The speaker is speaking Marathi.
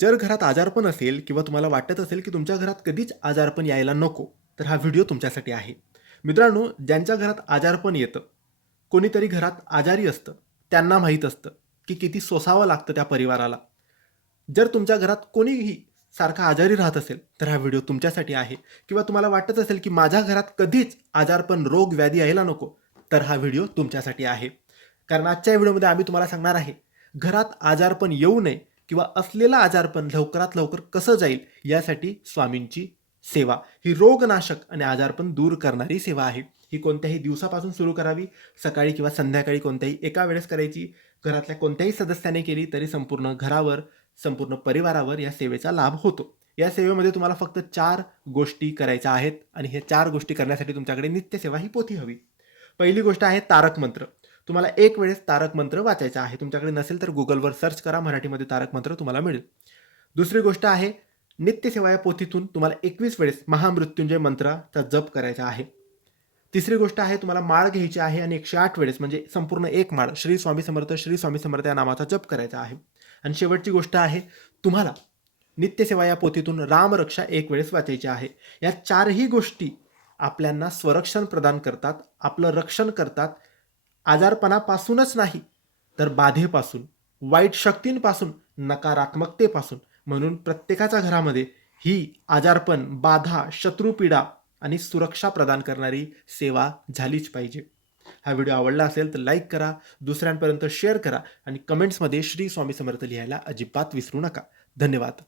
जर घरात आजारपण असेल किंवा तुम्हाला वाटत असेल की तुमच्या घरात कधीच आजारपण यायला नको, तर हा व्हिडिओ तुमच्यासाठी आहे. मित्रांनो, ज्यांच्या घरात आजारपण येतं, कोणीतरी घरात आजारी असतं, त्यांना माहीत असतं की किती सोसावं लागतं त्या परिवाराला. जर तुमच्या घरात कोणीही सारखा आजारी राहत असेल, तर हा व्हिडिओ तुमच्यासाठी आहे. किंवा तुम्हाला वाटत असेल की माझ्या घरात कधीच आजारपण, रोग, व्याधी यायला नको, तर हा व्हिडिओ तुमच्यासाठी आहे. कारण आजच्या व्हिडिओमध्ये आम्ही तुम्हाला सांगणार आहे, घरात आजारपण येऊ नये किंवा असलेलं आजारपण लवकरात लवकर कसं जाईल यासाठी स्वामींची सेवा ही रोगनाशक आणि आजारपण दूर करणारी सेवा आहे. ही कोणत्याही दिवसापासून सुरू करावी, सकाळी किंवा संध्याकाळी कोणत्याही एका वेळेस करायची. घरातल्या कोणत्याही सदस्याने केली तरी संपूर्ण घरावर, संपूर्ण परिवारावर या सेवेचा लाभ होतो. या सेवेमध्ये तुम्हाला फक्त 4 गोष्टी करायच्या आहेत आणि हे 4 गोष्टी करण्यासाठी तुमच्याकडे नित्यसेवा ही पोथी हवी. पहिली गोष्ट आहे तारक मंत्र. तुम्हाला एक वेळेस तारक मंत्र वाचायचा आहे. तुमच्याकडे नसेल तर Googleवर सर्च करा, मराठीमध्ये तारक मंत्र तुम्हाला मिळेल. दुसरी गोष्ट आहे, नित्यसेवा या पोथीतून तुम्हाला 21 वेळेस महामृत्युंजय मंत्राचा जप करायचा आहे. तिसरी गोष्ट आहे, तुम्हाला माळ घ्यायची आहे आणि 108 वेळेस म्हणजे संपूर्ण एक माळ श्री स्वामी समर्थ, श्री स्वामी समर्थ या नामाचा जप करायचा आहे. आणि शेवटची गोष्ट आहे, तुम्हाला नित्यसेवा या पोथीतून रामरक्षा एक वेळेस वाचायची आहे. या चारही गोष्टी आपल्याला स्वरक्षण प्रदान करतात, आपलं रक्षण करतात. आजारपणापासूनच नाही, तर बाधेपासून, वाईट शक्तींपासून, नकारात्मकतेपासून. म्हणून प्रत्येकाच्या घरामध्ये ही आजारपण, बाधा, शत्रुपीडा आणि सुरक्षा प्रदान करणारी सेवा झालीच पाहिजे. हा व्हिडिओ आवडला असेल तर लाईक करा, दुसऱ्यांपर्यंत शेअर करा आणि कमेंट्समध्ये श्री स्वामी समर्थ लिहायला अजिबात विसरू नका. धन्यवाद.